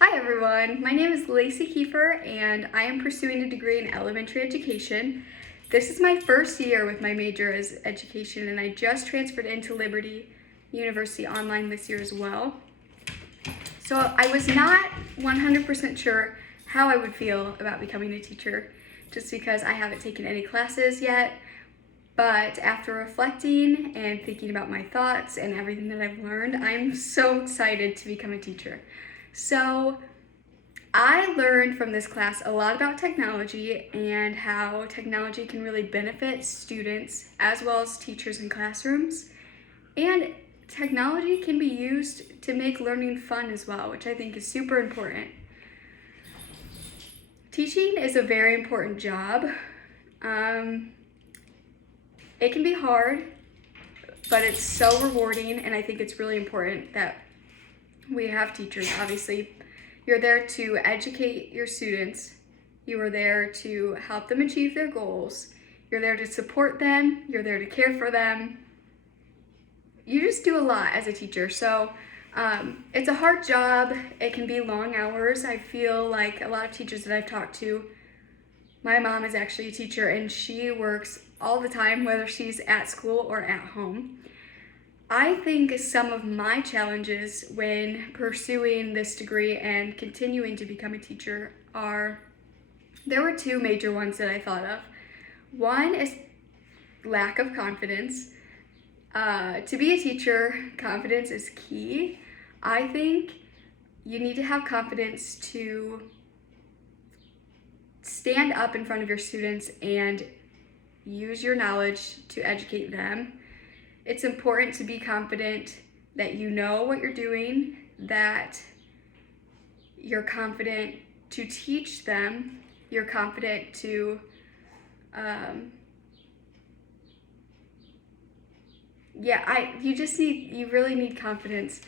Hi everyone, my name is Lacey Kiefer and I am pursuing a degree in elementary education. This is my first year with my major as education and I just transferred into Liberty University online this year as well. So I was not 100% sure how I would feel about becoming a teacher just because I haven't taken any classes yet. But after reflecting and thinking about my thoughts and everything that I've learned, I'm so excited to become a teacher. So I learned from this class a lot about technology and how technology can really benefit students as well as teachers in classrooms. And technology can be used to make learning fun as well, which I think is super important. Teaching is a very important job. It can be hard, but it's so rewarding, and I think it's really important that we have teachers. Obviously, you're there to educate your students. You are there to help them achieve their goals. You're there to support them. You're there to care for them. You just do a lot as a teacher. So it's a hard job. It can be long hours. I feel like a lot of teachers that I've talked to, my mom is actually a teacher and she works all the time, whether she's at school or at home. I think some of my challenges when pursuing this degree and continuing to become a teacher there were two major ones that I thought of. One is lack of confidence. To be a teacher, confidence is key. I think you need to have confidence to stand up in front of your students and use your knowledge to educate them. It's important to be confident that you know what you're doing, that you're confident to teach them, you're confident to you really need confidence,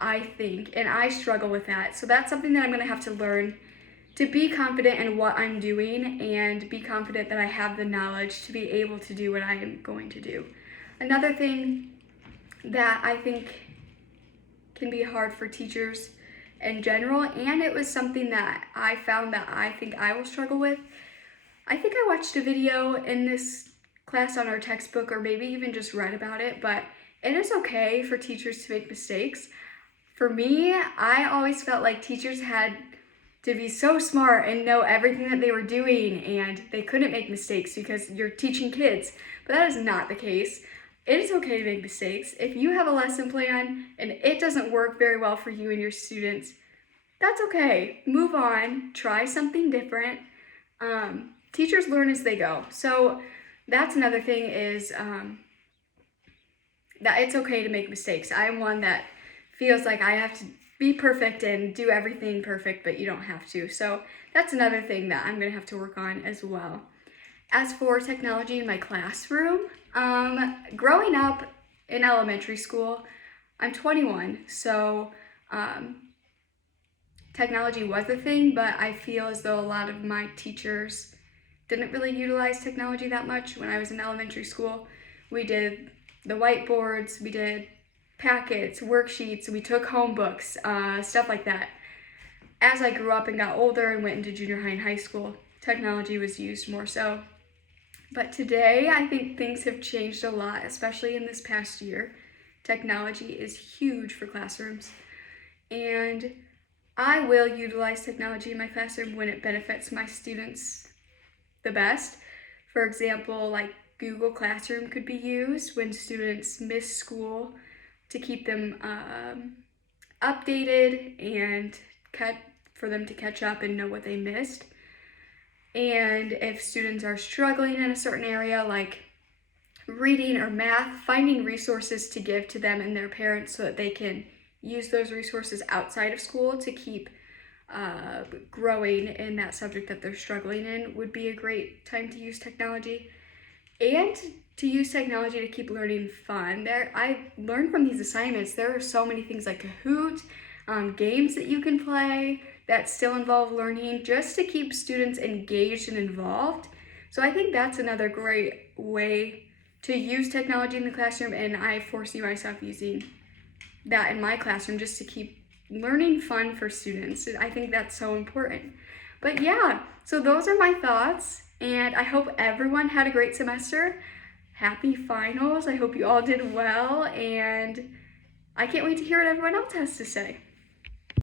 I think, and I struggle with that. So that's something that I'm gonna have to learn, to be confident in what I'm doing and be confident that I have the knowledge to be able to do what I am going to do. Another thing that I think can be hard for teachers in general, and it was something that I found that I think I will struggle with. I think I watched a video in this class on our textbook, or maybe even just read about it, but it is okay for teachers to make mistakes. For me, I always felt like teachers had to be so smart and know everything that they were doing and they couldn't make mistakes because you're teaching kids, but that is not the case. It is okay to make mistakes. If you have a lesson plan and it doesn't work very well for you and your students, that's okay. Move on, try something different. Teachers learn as they go. So that's another thing is that it's okay to make mistakes. I am one that feels like I have to be perfect and do everything perfect, but you don't have to. So that's another thing that I'm gonna have to work on as well. As for technology in my classroom, growing up in elementary school, I'm 21, so technology was a thing, but I feel as though a lot of my teachers didn't really utilize technology that much. When I was in elementary school, we did the whiteboards, we did packets, worksheets, we took home books, stuff like that. As I grew up and got older and went into junior high and high school, technology was used more so. But today, I think things have changed a lot, especially in this past year. Technology is huge for classrooms, and I will utilize technology in my classroom when it benefits my students the best. For example, like Google Classroom could be used when students miss school to keep them updated and for them to catch up and know what they missed. And if students are struggling in a certain area like reading or math, finding resources to give to them and their parents so that they can use those resources outside of school to keep growing in that subject that they're struggling in would be a great time to use technology. And to use technology to keep learning fun. I learned from these assignments, there are so many things like Kahoot, games that you can play that still involve learning just to keep students engaged and involved. So I think that's another great way to use technology in the classroom, and I foresee myself using that in my classroom just to keep learning fun for students. I think that's so important. But yeah, so those are my thoughts, and I hope everyone had a great semester. Happy finals. I hope you all did well, and I can't wait to hear what everyone else has to say.